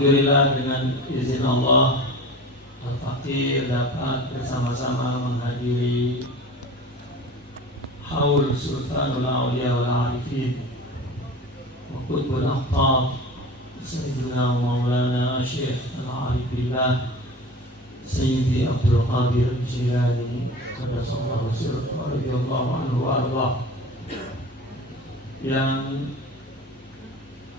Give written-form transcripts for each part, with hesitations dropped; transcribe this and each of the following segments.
Alhamdulillah dengan izin Allah Al-Fakir dapat bersama-sama menghadiri Haul Sultanul Aulia wal Arifin wa Qutbul Aqtab Sayyidina Maulana Syekh Al-Arif Billah Sayyidi Abdul Qadir Jilani Qaddasallahu sirruhu radhiyallahu anhu wa ardah, yang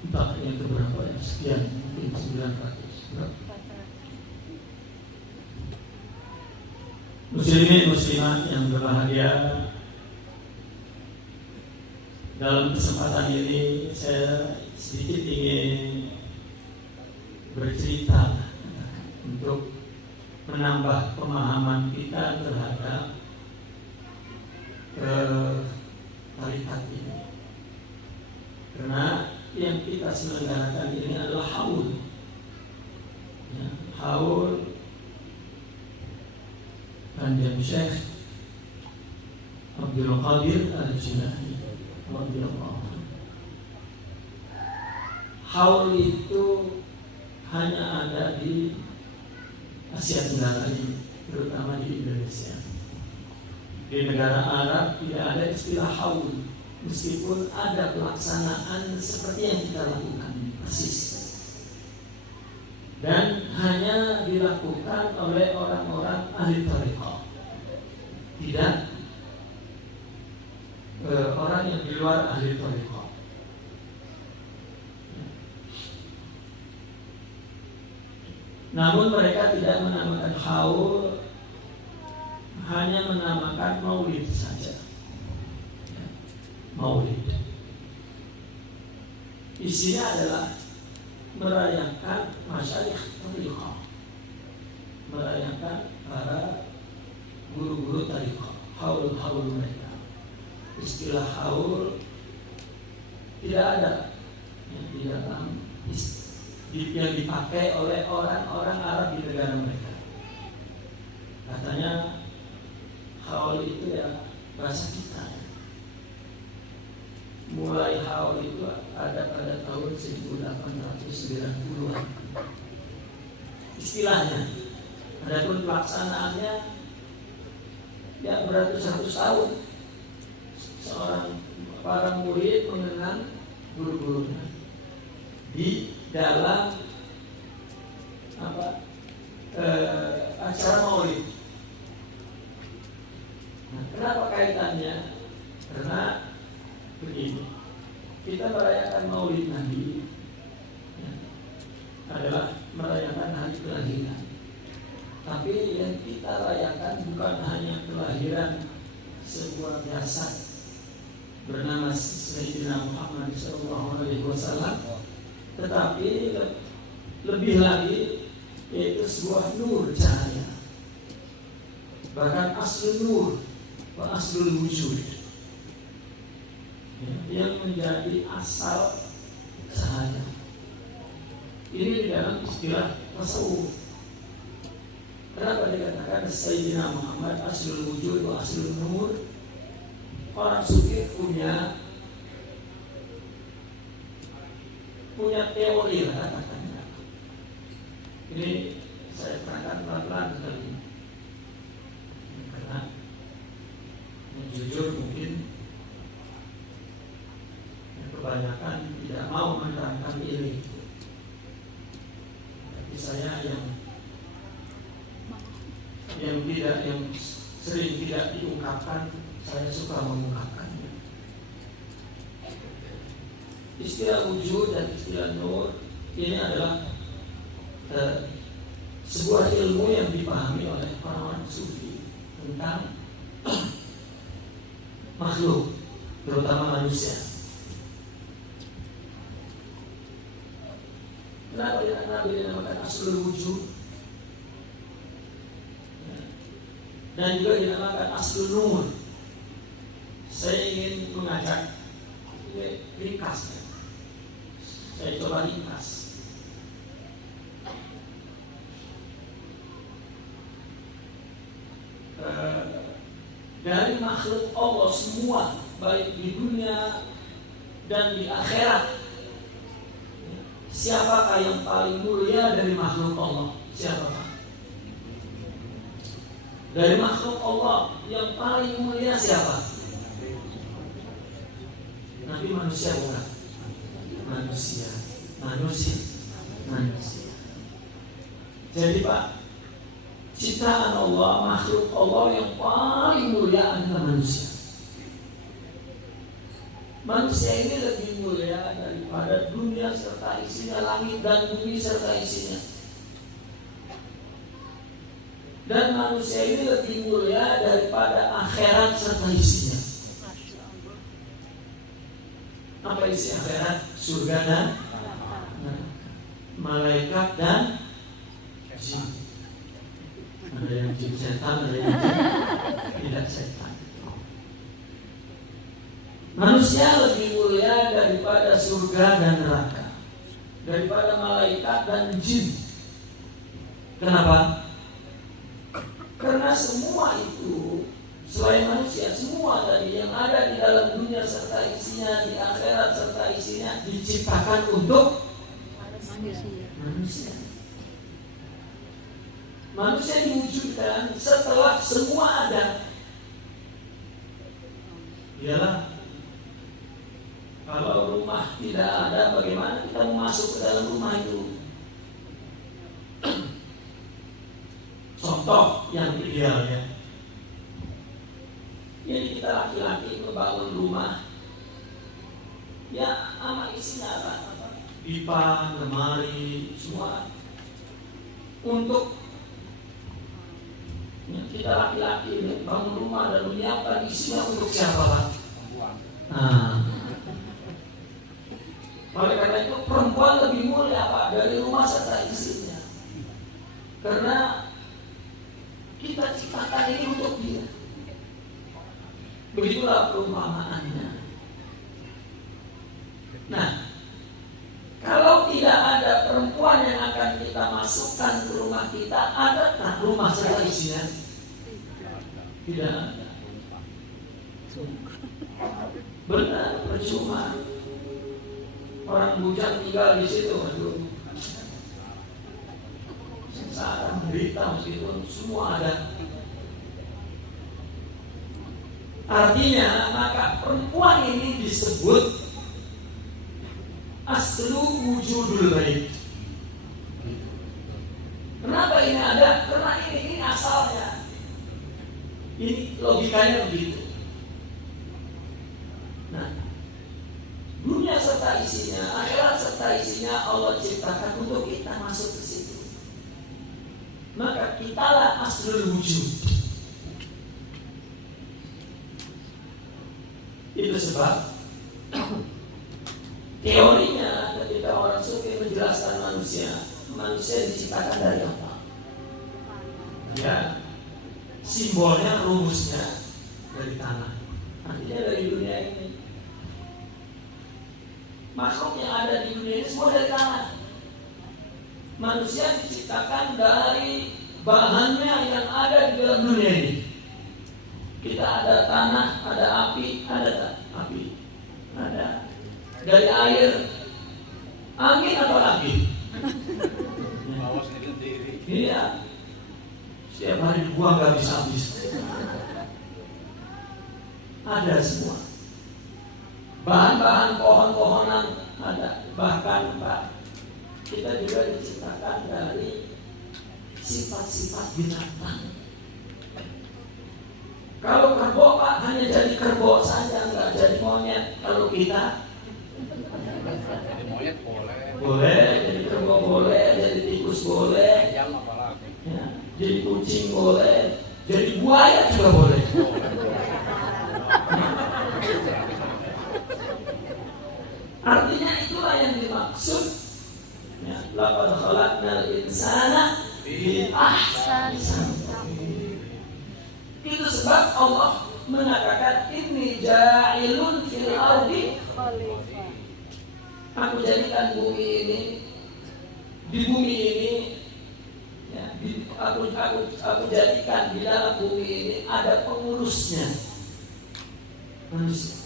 entah yang keberapa ya, sekian mungkin 900. Muslimin muslimat yang berbahagia, dalam kesempatan ini saya sedikit ingin bercerita untuk menambah pemahaman kita terhadap tarikat ini. Karena yang kita selenggarakan ini adalah haul, ya, haul Kanjeng Syekh Abdul Qadir Al-Jilani radhiyallahu anhu. Haul itu hanya ada di Asia Tenggara ini, terutama di Indonesia. Di negara Arab tidak ada istilah haul, meskipun ada pelaksanaan seperti yang kita lakukan persis, dan hanya dilakukan oleh orang-orang ahli thariqah, tidak orang yang di luar ahli thariqah. Namun mereka tidak menamakan haul, hanya menamakan maulid saja. Maulid isinya adalah merayakan masyayikh thariqah, merayakan para guru-guru thariqah, haul-haul mereka. Istilah haul tidak ada yang di dalam yang dipakai oleh orang-orang Arab di negara mereka. Katanya haul itu ya bahasa kita. Mulai haul itu ada pada tahun 1890-an istilahnya. Adapun pelaksanaannya ya beratus-ratus tahun. Seorang para murid mengenang guru-gurunya di dalam acara maulid. Nah, kenapa kaitannya? Karena begini, kita merayakan maulid Nabi ya, adalah merayakan hari kelahiran. Tapi yang kita rayakan bukan hanya kelahiran sebuah jasad bernama Sayyidina Muhammad SAW, tetapi lebih lagi yaitu sebuah nur cahaya, bahkan aslul nur wa aslul wujud, yang menjadi asal cahaya. Ini di dalam istilah tasawuf. Kenapa dikatakan Sayyidina Muhammad aslul wujud wa aslul nur? Orang sufi punya teori lah katanya. Ini saya terangkan pelan-pelan sekali, karena jujur mungkin kebanyakan tidak mau menerangkan ini. Tapi saya yang sering tidak diungkapkan, saya suka mengungkapkannya. Istilah wujud dan istilah nur ini adalah sebuah ilmu yang dipahami oleh orang-orang sufi tentang makhluk, terutama manusia. Kenapa dinamakan aslul wujud dan juga dinamakan aslul nur? Saya ingin mengajak ringkas. Saya coba ringkas. Dari makhluk Allah semua, baik di dunia dan di akhirat, siapakah yang paling mulia dari makhluk Allah? Siapakah? Dari makhluk Allah yang paling mulia siapa? Nabi manusia bukan? Manusia. Jadi Pak, ciptaan Allah, makhluk Allah yang paling mulia adalah manusia. Manusia ini lebih mulia daripada dunia serta isinya, langit dan bumi serta isinya. Dan manusia ini lebih mulia daripada akhirat serta isinya. Apa isi akhirat? Surga dan malaikat dan jin. Ada yang jin setan, ada yang jin tidak setan. Manusia lebih mulia daripada surga dan neraka, daripada malaikat dan jin. Kenapa? Karena semua itu, selain manusia, semua tadi yang ada di dalam dunia serta isinya, di akhirat serta isinya, diciptakan untuk manusia. Manusia diwujudkan setelah semua ada. Iyalah, kalau rumah tidak ada, bagaimana kita mau masuk ke dalam rumah itu? Contoh yang idealnya, jadi kita laki-laki membangun rumah, ya sama isinya apa? Pipa, lemari, semua untuk ya, kita laki-laki bangun rumah dan menyiapkan isinya untuk siapa Pak? Oleh karena itu perempuan lebih mulia Pak dari rumah serta isinya, karena kita ciptakan ini untuk dia. Begitulah perumpamaannya. Nah, kalau tidak ada perempuan yang akan kita masukkan ke rumah kita, adakah rumah serta isinya? Tidak ada. Benar, percuma. Orang bujang tinggal di situ, aduh, sengsara, menderita meskipun semua ada. Artinya, maka perempuan ini disebut aslu wujudul bait. Kenapa ini ada? Karena ini asalnya. Ini logikanya begitu. Nah, dunia serta isinya, akhirat serta isinya Allah ciptakan untuk kita masuk ke situ. Maka kitalah aslul wujud. Itu sebab teorinya ketika orang sufi menjelaskan manusia diciptakan dari apa? Ya, simbolnya, rumusnya dari tanah. Artinya dari dunia ini. Makhluk yang ada di dunia ini semua dari tanah. Manusia diciptakan dari bahannya yang ada di dalam dunia ini. Kita ada tanah, ada api, ada dari air, angin atau lagi? Iya. Setiap hari dibuang gak habis-habis. Ada semua. Bahan-bahan pohon-pohonan ada. Bahkan Pak, kita juga diciptakan dari sifat-sifat binatang. Kalau kerbau Pak hanya jadi kerbau saja, nggak jadi monyet. Kalau kita jadi monyet boleh, jadi kerbau boleh, jadi tikus boleh, ayam apalagi, ya, jadi kucing boleh, jadi buaya juga boleh. Artinya itulah yang dimaksud. Ya, laqad khalaqnal insana fi ahsani taqwim. Itu sebab Allah mengatakan inni ja'ilun fil ardi khalifah. Aku jadikan bumi ini, di bumi ini, ya, aku jadikan di dalam bumi ini ada pengurusnya, manusia.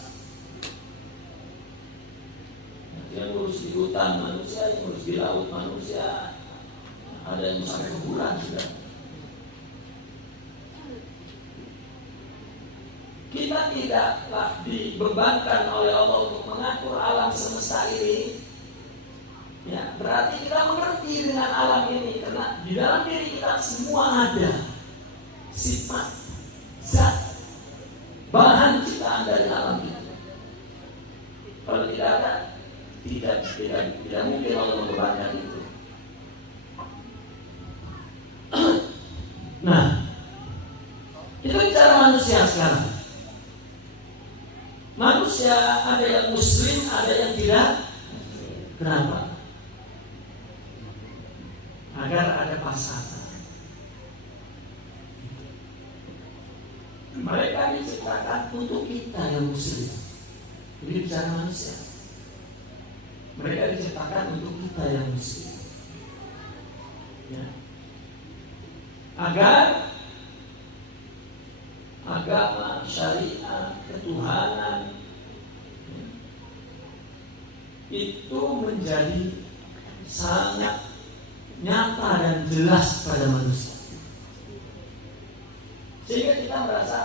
Yang ngurus di hutan manusia, yang ngurus di laut manusia, ada yang sampai ke bulan sudah. Kita tidaklah dibebankan oleh Allah untuk mengatur alam semesta ini. Ya, berarti kita mengerti dengan alam ini, karena di dalam diri kita semua ada sifat, zat, bahan ciptaan dari alam itu. Kalau tidak ada, tidak mungkin Allah membebankan itu. Nah, itu bicara manusia sekarang. Manusia ada yang muslim, ada yang tidak. Kenapa? Agar ada pasangan. Mereka diciptakan untuk kita yang muslim. Jadi bicara manusia. Mereka diciptakan untuk kita yang muslim. Ya. Agar agama, syariat, ketuhanan itu menjadi sangat nyata dan jelas pada manusia, sehingga kita merasa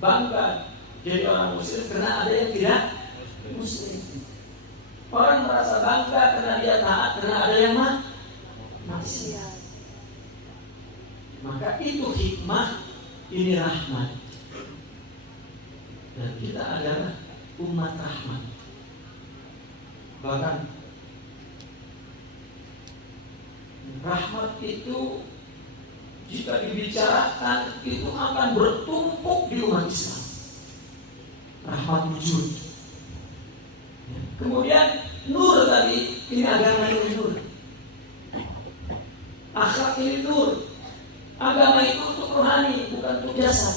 bangga jadi orang muslim karena ada yang tidak muslim. Orang merasa bangga karena dia taat, karena ada yang maksiat. Maka itu hikmah, ini rahmat. Dan kita adalah umat rahmat. Bahkan rahmat itu jika dibicarakan itu akan bertumpuk di umat Islam. Rahmat wujud. Kemudian nur tadi, ini agama ini nur. Akhlak ini nur. Agama itu untuk rohani, bukan untuk jasad.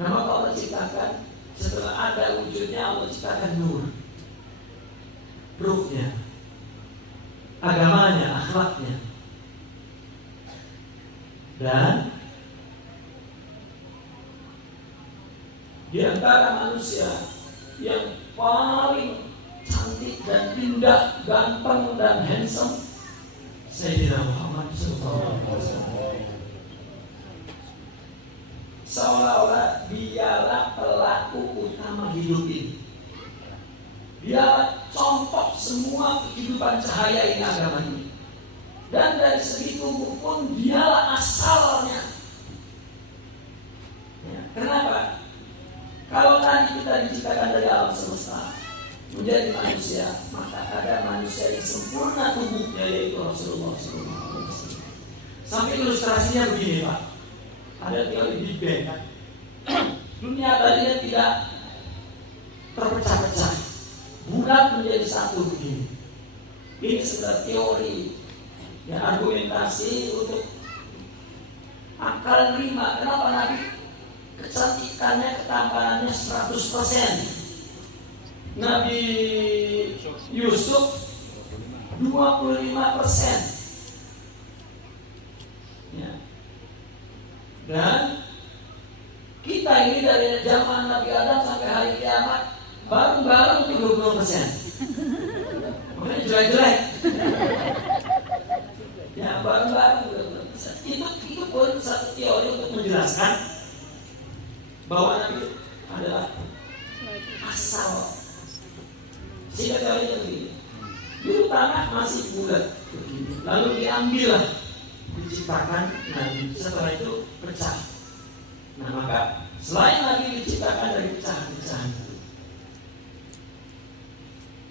Nah, maka Allah ciptakan, setelah ada wujudnya Allah ciptakan nur. Ruhnya, agamanya, akhlaknya. Dan di antara manusia yang paling cantik dan indah, ganteng dan handsome, Sayyidina Muhammad SAW. Seolah-olah dialah pelaku utama hidup ini. Dialah contoh semua kehidupan cahaya ini, agama ini. Dan dari segi tubuh pun dialah asalnya. Ya, kenapa? Kalau tadi kita diciptakan dari alam semesta menjadi manusia, maka ada manusia yang sempurna tubuhnya, yaitu Rasulullah SAW. Sampai ilustrasinya begini, Pak. Ada teori Big Bang, kan? Dunia tadinya tidak terpecah-pecah, bulat menjadi satu begini. Ini sekedar teori, ya, argumentasi untuk akal lima. Kenapa Nabi kecantikannya, ketampanannya 100%? Nabi Yusuf 25%. Ya. Dan kita ini dari zaman Nabi Adam sampai hari kiamat bareng-bareng 20%. Makanya jelek-jelek. Ya, bareng-bareng 20%. Itu pun satu teori untuk menjelaskan bahwa Nabi adalah asal. Sehingga teorinya begini. Dulu tanah masih bulat begini, lalu diambillah, diciptakan Nabi. Setelah itu pecah. Nah, maka selain Nabi diciptakan dari pecahan-pecahan itu,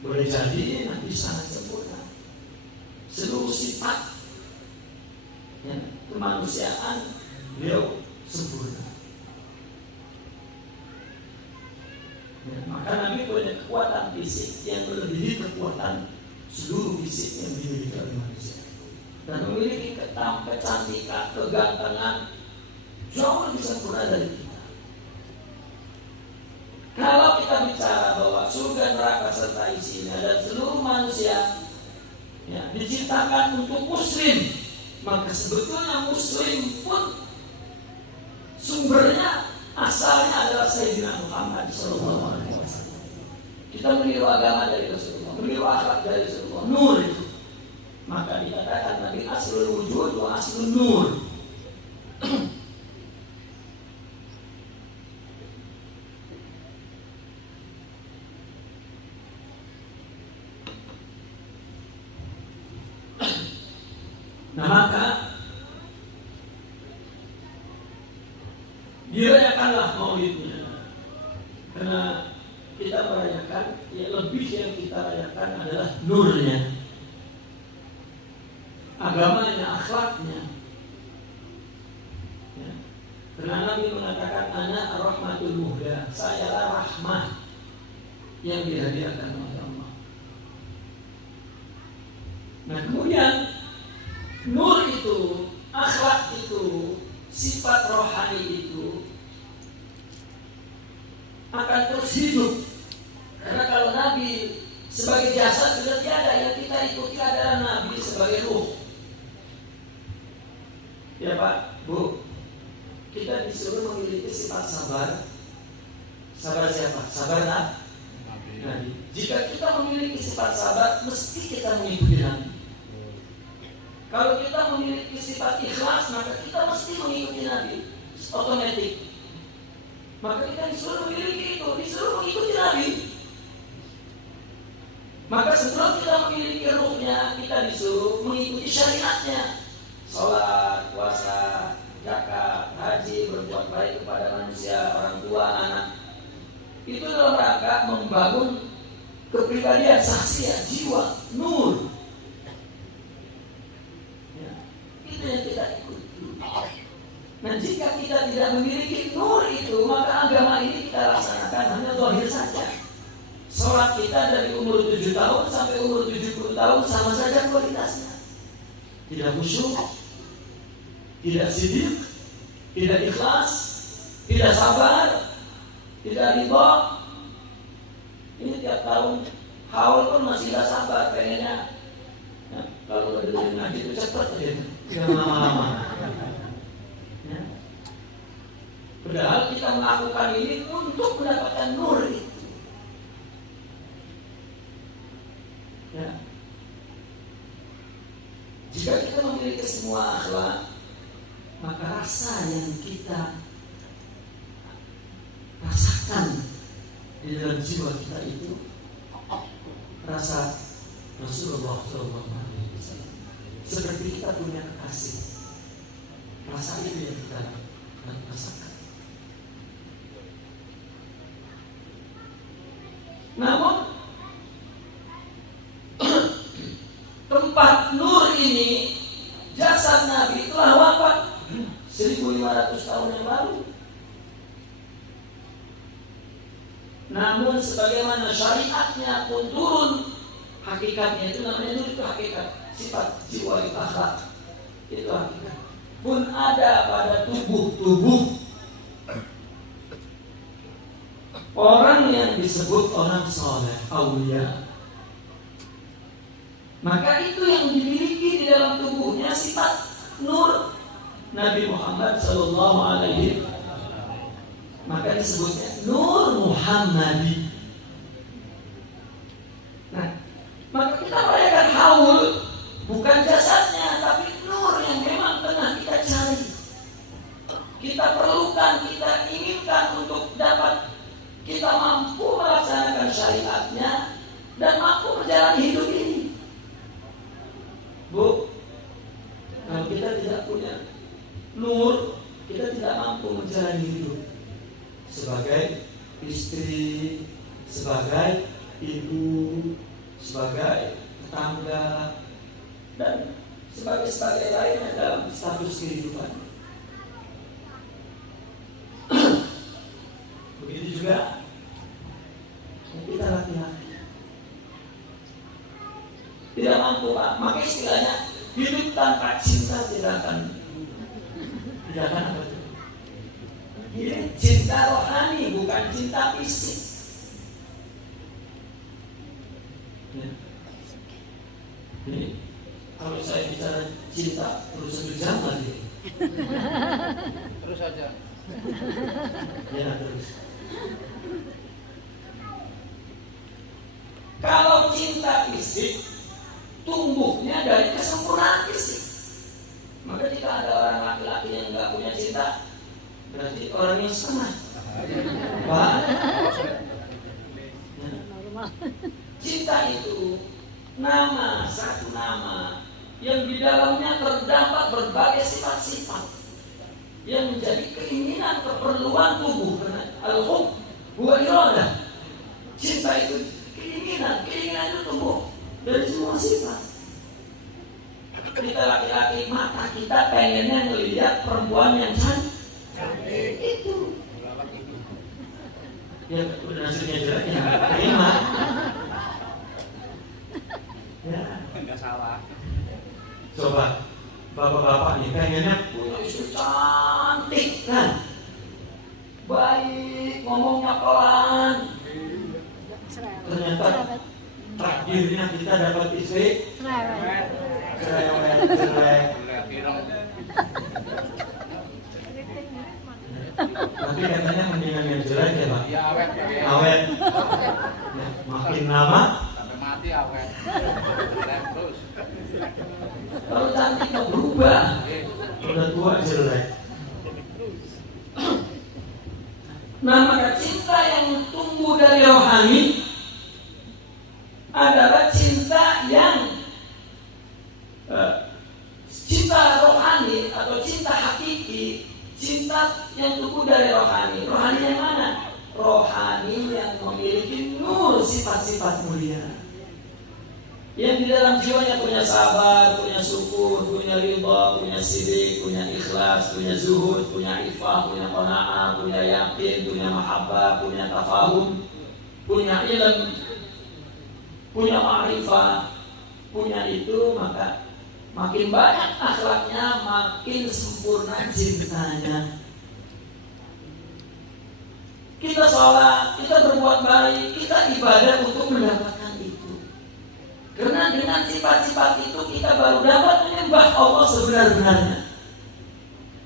boleh jadi Nabi sangat sempurna. Seluruh sifat, ya, kemanusiaan beliau sempurna. Ya, maka Nabi punya kekuatan fisik yang melebihi kekuatan seluruh fisik yang dimiliki oleh manusia, dan memiliki kecantikan, kegantengan jauh lebih sempurna dari kita. Kalau kita bicara bahwa surga, neraka serta isinya dan seluruh manusia, ya, diciptakan untuk muslim, maka sebetulnya muslim pun sumbernya, asalnya adalah Sayyidina Muhammad SAW. Kita meniru agama dari Rasulullah. meniru akhlak dari Rasulullah, nur itu. Maka dikatakan Nabi aslul wujud wa aslul nur. Nah maka dirayakanlah maulidnya, karena kita merayakan, ya lebih yang kita rayakan adalah nurnya, agamanya, akhlaknya. Ya. Karena Nabi mengatakan ana ar-rahmatul muhda, sayalah rahmah yang dihadiahkan oleh Allah. Nah kemudian nur itu, akhlak itu, sifat rohani itu akan terus hidup. Karena kalau Nabi sebagai jasad sudah tiada, yang kita ikuti adalah Nabi sebagai ruh. Ya Pak, Bu, kita disuruh memiliki sifat sabar. Sabar siapa? Sabar Nabi. Jika kita memiliki sifat sabar, mesti kita mengikuti Nabi. Kalau kita memiliki sifat ikhlas, maka kita mesti mengikuti Nabi. Otomatis. Maka kita disuruh memiliki itu, disuruh mengikuti Nabi. Maka sebelum kita memiliki ruhnya, kita disuruh mengikuti syariatnya. Sholat, puasa, zakat, haji, berbuat baik kepada manusia, orang tua, anak. Itu dalam rangka membangun kepribadian, saksian, jiwa, nur. Ya, itu yang kita ikuti. Nah jika kita tidak memiliki nur itu, maka agama ini kita laksanakan hanya zahir saja. Sholat kita dari umur 7 tahun sampai umur 70 tahun sama saja kualitasnya. Tidak khusyuk, tidak sidik, tidak ikhlas, tidak sabar, tidak ridha. Ini tiap tahun haul pun masih tidak sabar, pengennya ya, kalau udah dengerin ngaji itu cepat aja, jangan lama-lama. Ya. Padahal kita melakukan ini untuk mendapatkan nur itu. Ya. Jika kita memiliki semua akhlak, maka rasa yang kita rasakan di dalam jiwa kita itu rasa Rasulullah SAW. Seperti kita punya kekasih, rasa itu yang kita rasakan. Namun tempat nur ini, jasad Nabi telah wafat 1500 tahun yang lalu. Namun sebagaimana syariatnya pun turun, hakikatnya itu namanya nur, itu hakikat, sifat jiwa itu, akhlak itu hakikat, pun ada pada tubuh orang yang disebut orang soleh, aulia. Maka itu yang dimiliki di dalam tubuhnya sifat nur Nabi Muhammad Sallallahu Alaihi Wasallam. Maka disebutnya Nur Muhammadi. Nah, maka kita merayakan haul bukan jasadnya, tapi nur yang memang tengah kita cari, kita perlukan, kita inginkan untuk dapat kita mampu melaksanakan syariatnya dan mampu menjalani hidup ini. Bu, kalau kita tidak punya nur, kita tidak mampu menjalani hidup sebagai istri, sebagai ibu, sebagai tetangga, dan sebagai lainnya dalam status kehidupan. Begitu juga kita laki-laki tidak mampu, Pak. Maka istilahnya hidup tanpa cinta tidak akan apa itu? Ini cinta rohani, bukan cinta fisik. Ya. Ini kalau saya bicara cinta terus 1 jam lagi. Terus aja. Ya terus. Kalau cinta fisik tumbuhnya dari kesempurnaan fisik. Maka jika ada orang laki-laki yang nggak punya cinta, berarti orang yang setengah. Pak, cinta itu satu nama yang di dalamnya terdapat berbagai sifat-sifat yang menjadi keinginan keperluan tubuh. Al-hub huwa iradah. Cinta itu keinginan itu tumbuh dari semua sifat. Kita laki-laki, mata kita pengennya melihat perempuan yang cantik itu. Ya udah hasilnya jelek ya terima. Ya Enggak salah. coba bapak-bapak nih pengennya punya istri cantik kan, baik, ngomongnya pelan. Ternyata takdirnya kita dapat istri jelek. Tapi katanya mendingan yang jelek ya Pak. Iya awet. Awet. Ya, makin lama Sampai mati awet. Terus. kalau cantiknya berubah, udah tua jelek. Nah, maka cinta yang tumbuh dari rohani adalah cinta yang cinta rohani atau cinta hakiki, cinta yang tumbuh dari rohani. Rohani yang mana? Rohani yang memiliki nur sifat-sifat mulia, yang di dalam jiwanya punya sabar, punya syukur, punya ridha, punya sidik, punya ikhlas, punya zuhud, punya ifah, punya qanaah, punya yakin, punya mahabbah, punya tafahum, punya ilm, punya ma'rifah. Punya itu maka makin banyak akhlaknya, makin sempurna cintanya. Kita sholat, kita berbuat baik, kita ibadah untuk mendapatkan itu. Karena dengan sifat-sifat itu kita baru dapat menyembah Allah sebenar-benarnya.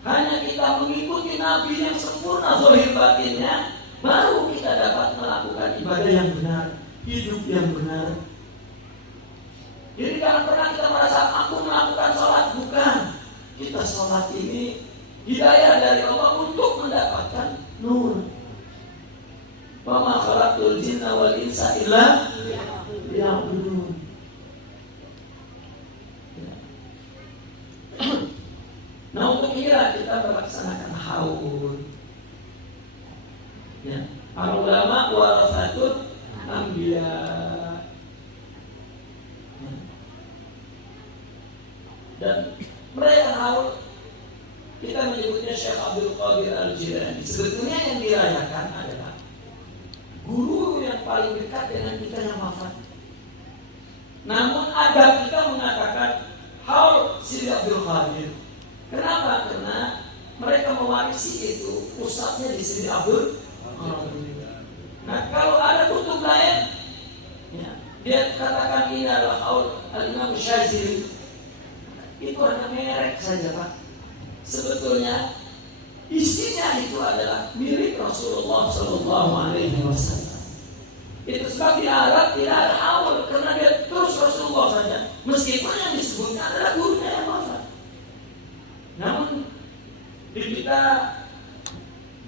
Hanya kita mengikuti Nabi yang sempurna zahir batinnya, baru kita dapat melakukan ibadah yang benar, hidup yang benar. Jadi jangan pernah kita merasa aku melakukan sholat, bukan. Kita sholat ini hidayah dari Allah untuk mendapatkan nur. Wa ma khalaqtul jinna wal insa illa liya'budun. Nah, untuk inilah kita melaksanakan haul. Ya, para ulama warasatul anbiya. Dan mereka haul kita menyebutnya Syekh Abdul Qadir Al-Jilani. Sebetulnya yang dirayakan adalah guru yang paling dekat dengan kita yang wafat. Namun adab kita mengatakan haul Syekh Abdul Qadir. Kenapa? Karena mereka mewarisi itu pusatnya di sini Abdul. Nah, kalau ada kutub lain, ya, dia katakan ini adalah haul Al-Imam Syazili. Itu hanya merek saja Pak. Sebetulnya isinya itu adalah milik Rasulullah SAW. Itu sebab di Arab tidak ada haul karena dia terus Rasulullah saja. Meskipun yang disebutkan adalah gurunya yang wafat. Namun kita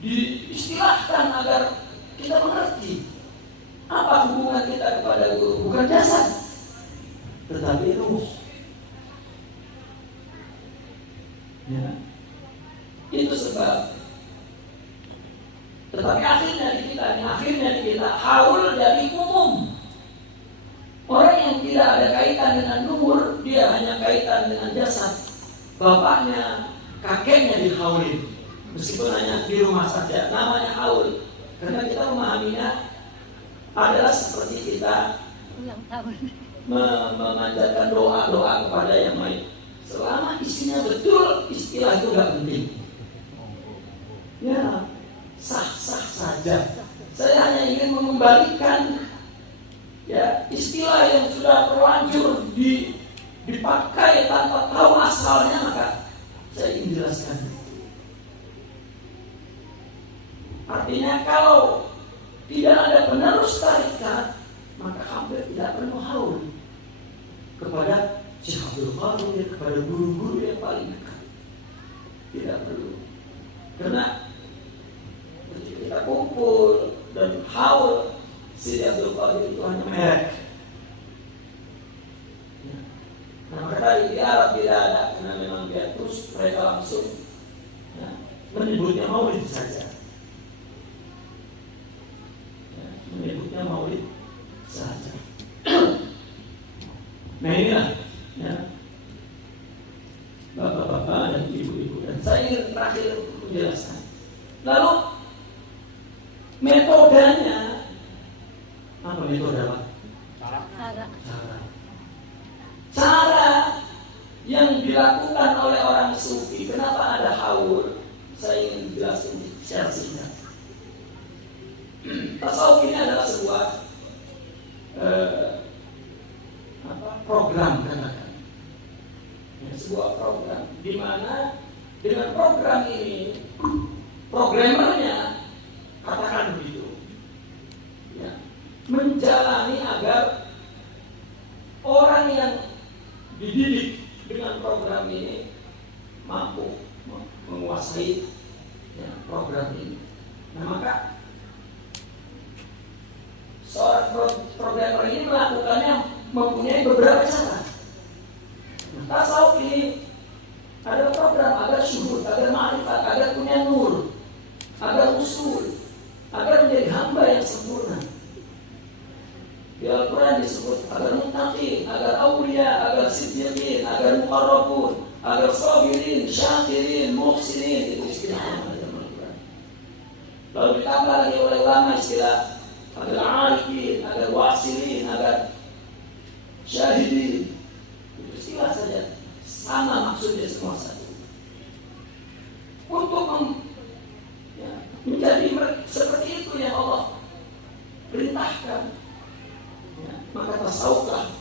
diistilahkan agar kita mengerti apa hubungan kita kepada guru, bukan jasad, tetapi ruh. Ya. Itu sebab. Tetapi akhirnya kita haul dari umum. Orang yang tidak ada kaitan dengan luhur, dia hanya kaitan dengan jasad. Bapaknya, kakeknya dihaulin, meskipun hanya di rumah saja, namanya haul. Karena kita memahaminya adalah seperti kita memanjatkan doa-doa kepada yang lain. Selama isinya betul, istilah itu gak penting. Ya, sah-sah saja. Saya hanya ingin mengembalikan ya istilah yang sudah terlanjur dipakai tanpa tahu asalnya, maka saya ingin jelaskan. Artinya kalau tidak ada penerus tarikat, maka hampir tidak perlu haul. kepada Syekh Abdul Qadir, kepada guru-guru yang paling dekat. Tidak perlu. Karena ketika kita kumpul dan haul, Syekh Abdul Qadir itu hanya merek. Nah, maka tadi di Arab tidak ada, karena memang dia terus mereka langsung menyebutnya maulid saja. Menyebutnya maulid saja. Nah inilah bapak-bapak dan ibu-ibu. Dan saya ingin terakhir menjelaskan. Lalu metodenya apa metode apa? Cara yang dilakukan oleh orang sufi. Kenapa ada haul? Saya ingin jelaskan secara singkat. Tasawuf ini adalah sebuah program, katakan. Sebuah program di mana dengan program ini programmernya, katakan begitu, menjalani agar orang yang dididik dengan program ini mampu menguasai program ini. Nah, maka seorang programmer ini melakukannya mempunyai beberapa cara. Tasawuf ini adalah program agar syuhud, agar ma'rifat, agar punya nur, agar usul, agar menjadi hamba yang sempurna. Di Al-Quran disebut agar muttaqin, agar awliya, agar siddiqin, agar muqarrabun, agar sabirin, syakirin, muhsinin. Itu istilah dalam Al-Quran. Lalu ditambah lagi oleh ulama istilah agar arifin, agar wasilin, agar syahidin. Itu istilah saja, sama maksudnya semua satu. Untuk menjadi seperti itu yang Allah perintahkan. Maka tasawuflah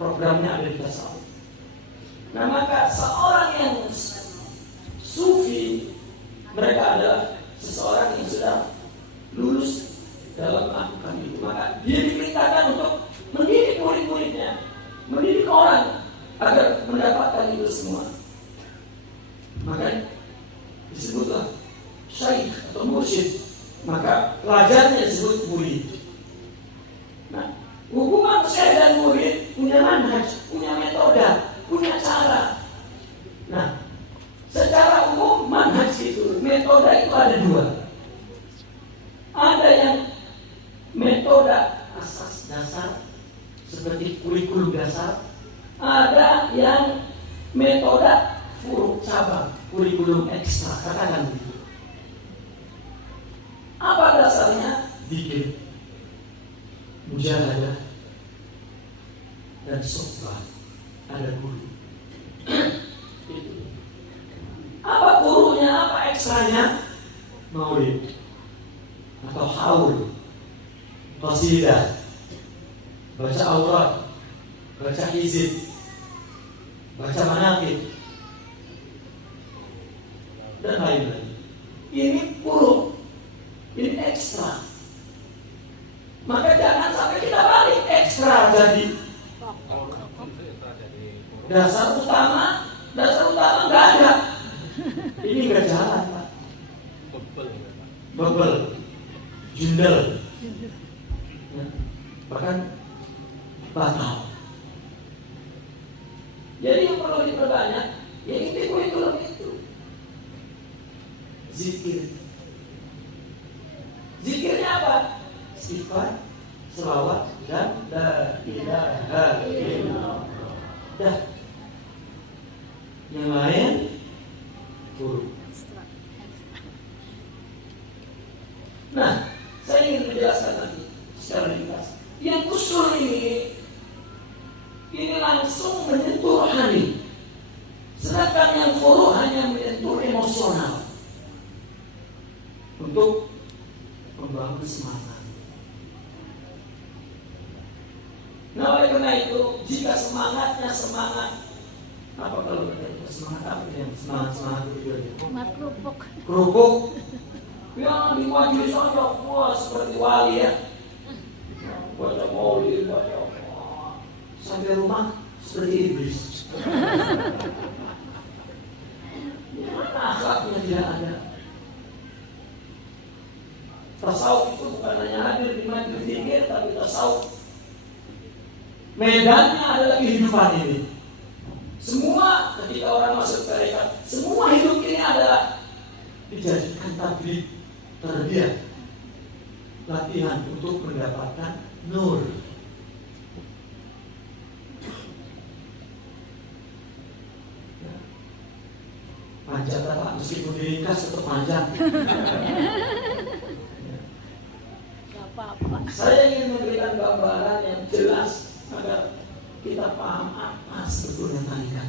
programnya ada di tasawuf. Nah, maka seorang yang sufi, mereka adalah seseorang yang sudah lulus dalam melakukan itu. Maka dia diperintahkan untuk mendidik murid-muridnya, mendidik orang agar mendapatkan itu semua. Maka disebutlah syaikh atau mursyid, maka pelajarnya disebut murid. Nah, hubungan syekh dan murid punya manhaj, punya metode, punya cara. Nah, secara umum manhaj itu, metode itu ada dua. Ada yang metode asas dasar seperti kurikulum dasar, ada yang metode furu cabang, kurikulum ekstra, katakan begitu. Apa dasarnya? Zikir, mujahadah, dan sohbah. Ada guru. Apa gurunya? Apa ekstranya? Maulid atau haul, qasidah, baca aurat, baca hizib, baca manaqib, dan lain-lain. Ini guru, ini ekstra. Maka jangan sampai kita balik ekstra jadi dasar utama nggak ada. Ini nggak jalan, Pak. Bebel, jundel, bahkan batal. Jadi yang perlu diperbanyak, ya inti kurikulum itu. Zikir. Zikirnya apa? Istighfar, selawat, dan la ilaha illallah. Dah. Yang lain guru. Nah, saya ingin menjelaskan lagi secara ringkas. Yang usul ini langsung menyentuh hati. Sedangkan yang furu hanya menyentuh emosional untuk membangun semangat. Nah, oleh karena itu, jika semangatnya semangat, apa kalau kita semangat apa yang semangat itu aja? Semangat Kerupuk. Yang di majelis saja, wah seperti wali ya. Baca maulid, baca sampai rumah seperti iblis. Akhlaknya tidak ada. Tasawuf itu bukan hanya hadir di majelis zikir, tapi tasawuf medannya adalah kehidupan ini. Semua ketika orang masuk tarekat, semua hidup ini adalah dijadikan tablik terbiak, latihan untuk mendapatkan nur. Panjang Pak, meskipun diringkas tetap panjang. Saya ingin memberikan gambaran yang jelas agar kita paham apa sebetulnya tarikat.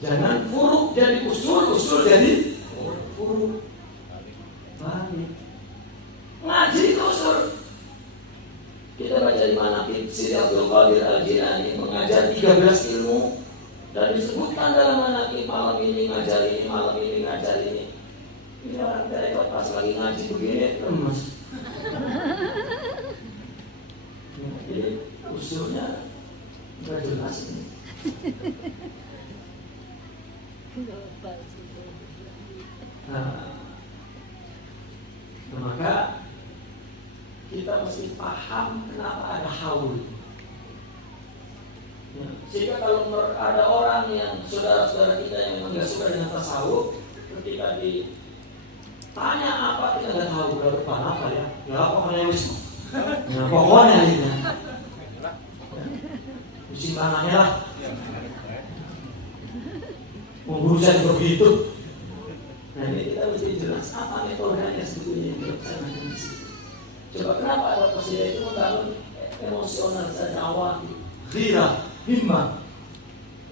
Jangan furuk jadi usul, usul jadi furuk. Balik. Ngaji itu usul. Kita baca di manaqib Syekh Abdul Qadir Al-Jilani mengajar 13 ilmu dan disebutkan dalam manaqib malam ini ngajar ini, malam ini ngajar ini. Ini orang tarekat pas lagi ngaji begini lemes. Jadi usulnya nggak jelas ini. Nah, maka kita mesti paham kenapa ada haul. Ya, sehingga kalau ada orang yang saudara-saudara kita yang memang nggak suka dengan tasawuf, ketika ditanya apa kita nggak tahu udah depan apa ya, ya pokoknya wisma, ya pokoknya gitu. Pusing tangannya lah. Mengurusan begitu. Nah ini kita mesti jelas apa metodenya sebetulnya yang dilaksanakan di sini. Coba kenapa ada presiden itu membangun emosional saja awal, ghirah, himmah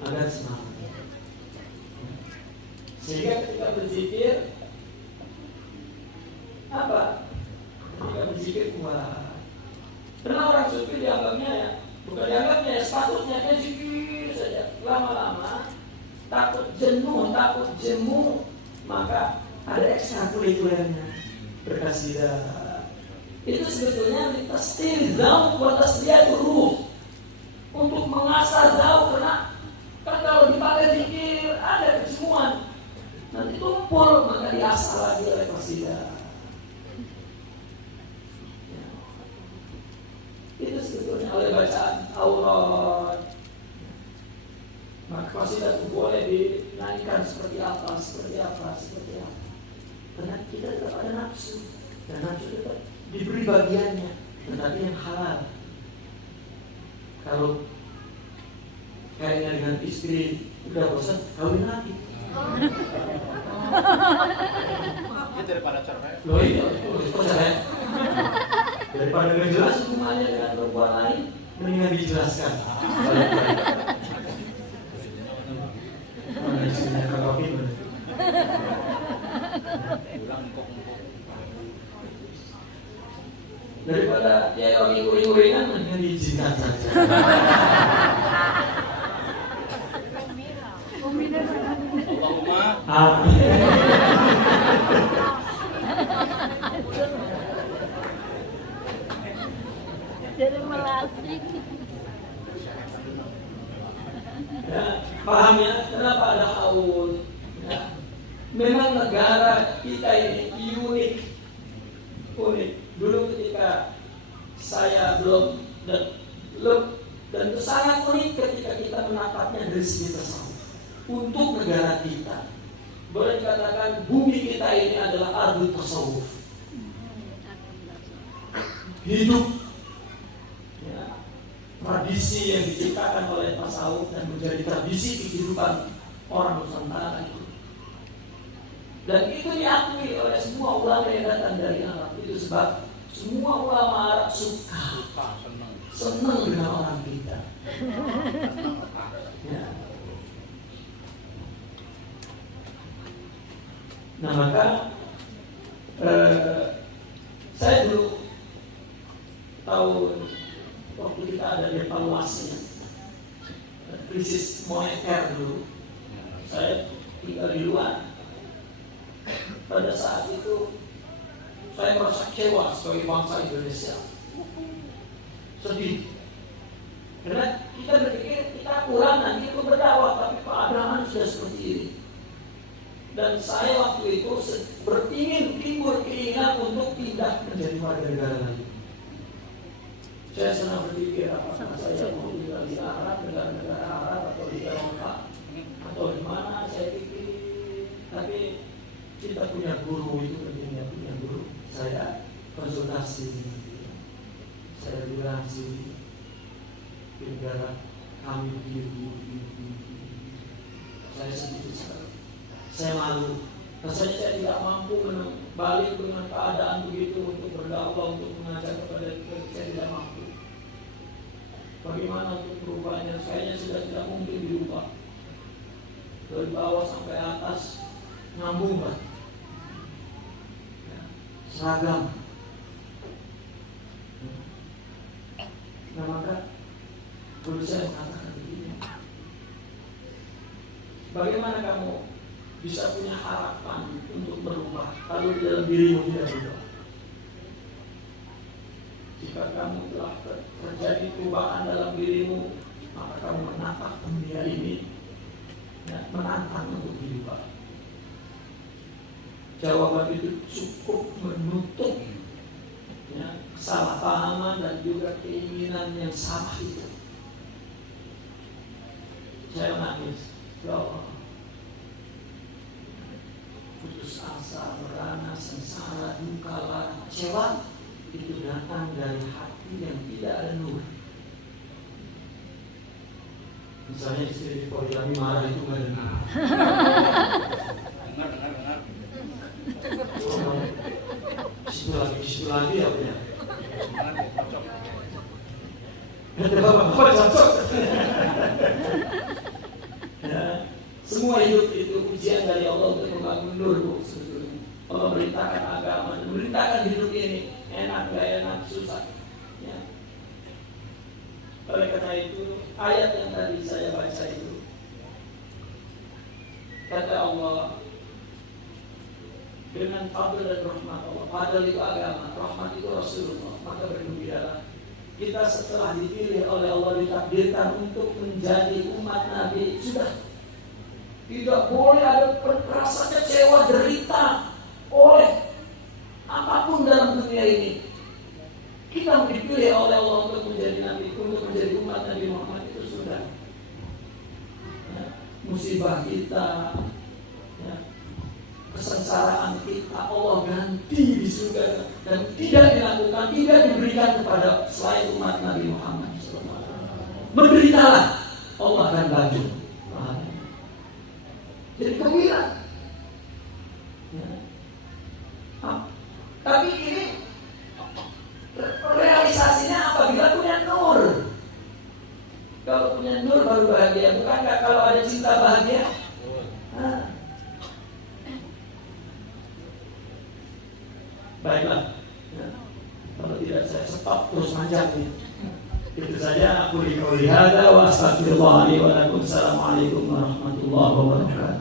agar semangat. Sehingga ketika berzikir apa? Ketika berzikir kuat. Karena orang sufi dianggapnya ya, bukan dianggapnya ya, sepatutnya dia zikir saja. Lama-lama takut jenuh, takut jemu, maka ada ekstrakurikulernya berkasidah. Itu sebetulnya litastil zauq wa tasdiyatu ruh, untuk mengasah zauq. Karena kan kalau dipakai zikir ada kejemuan, nanti tumpul maka diasah lagi oleh kasidah. Ya. Itu sebetulnya oleh bacaan aurat. Maka kasidah itu boleh dinaikkan seperti apa. Karena kita tetap ada nafsu, dan nafsu tetap diberi bagiannya, tetapi yang halal. Kalau kayaknya dengan istri udah bosan, kawin lagi. Ini daripada cerai. Loh iya, itu cerai. Daripada nggak jelas hubungannya dengan perempuan lain, mendingan dijelaskan. Mana istrinya kakak bener. Daripada dia orang uring-uringan, mendingan diizinkan saja. Allahumma Amin. Jadi melatih. Ya, paham ya? Kenapa ada haul? Ya. Memang negara kita ini unik. Dulu ketika saya belum dan itu sangat unik ketika kita menatapnya dari segi tasawuf. Untuk negara kita, boleh dikatakan bumi kita ini adalah ardul tasawuf. Hidup ya, tradisi yang diciptakan oleh tasawuf dan menjadi tradisi kehidupan orang Nusantara itu. Dan itu diakui oleh semua ulama yang datang dari Arab. Itu sebab semua ulama Arab suka, senang dengan orang kita. Ya. Nah maka saya dulu tahun waktu kita ada evaluasi krisis moneter dulu, saya tinggal di luar. Pada saat itu saya merasa kecewa sebagai bangsa Indonesia, sedih Karena kita berpikir kita kurang nanti itu berdakwah, tapi keadaan sudah seperti ini. Dan saya waktu itu timbul keinginan untuk pindah menjadi warga negara lain. Saya senang berpikir apakah saya mau tinggal di Arab, negara-negara Arab, atau di Eropa, atau di mana. Saya pikir, tapi kita punya guru itu pentingnya, punya guru. Saya konsultasi dengan dia. Saya bilang sih, negara kami begini. Saya sedikit sekali. Saya malu. Rasanya saya tidak mampu balik dengan keadaan begitu untuk berdakwah, untuk mengajar kepada kita. Saya tidak mampu. Bagaimana untuk perubahannya? Kayaknya sudah tidak mungkin dirubah. Dari bawah sampai atas nyambung lah. Seragam. Nah maka guru saya mengatakan begini, bagaimana kamu bisa punya harapan untuk berubah kalau di dalam dirimu tidak berubah? Jika kamu telah terjadi perubahan dalam dirimu, maka kamu menatap dunia ini dan menantang untuk dirubah. Jawaban itu cukup menutup kesalahpahaman dan juga keinginan yang sama itu. Saya menangis, ya Allah, putus asa, merana, sengsara, duka, lara, kecewa itu datang dari hati yang tidak ada nur. Misalnya istri di poligami marah itu nggak ada nur. Situ lagi ya punya. Ya, semua hidup itu ujian dari Allah untuk membangun nur, Bu, sebetulnya. Allah merintahkan agama, merintahkan hidup ini enak, gak enak, susah. Ya. Oleh karena itu, ayat yang tadi saya baca itu, kata Allah, dengan fadl dan rahmat Allah. Fadl itu agama, rahmat itu Rasulullah. Maka bergembiralah kita setelah dipilih oleh Allah, ditakdirkan untuk menjadi umat Nabi. Sudah tidak boleh ada rasa kecewa, derita oleh apapun dalam dunia ini. Kita dipilih oleh Allah untuk menjadi Nabi, untuk menjadi umat Nabi Muhammad, itu sudah ya, musibah kita, ya, kesengsaraan kita Allah ganti di surga dan tidak dilakukan, tidak diberikan kepada selain umat Nabi Muhammad. Menderitalah, Allah akan bantu. Jadi gembira. Ya. Tapi ini realisasinya apabila punya nur. Kalau punya nur baru bahagia. Bukankah kalau ada cinta bahagia? Nah. Baiklah, ya. Kalau tidak saya stop terus panjang nih. Itu saja. Aku lihat wa astagfirullah li wa lakum. Assalamualaikum warahmatullahi wabarakatuh.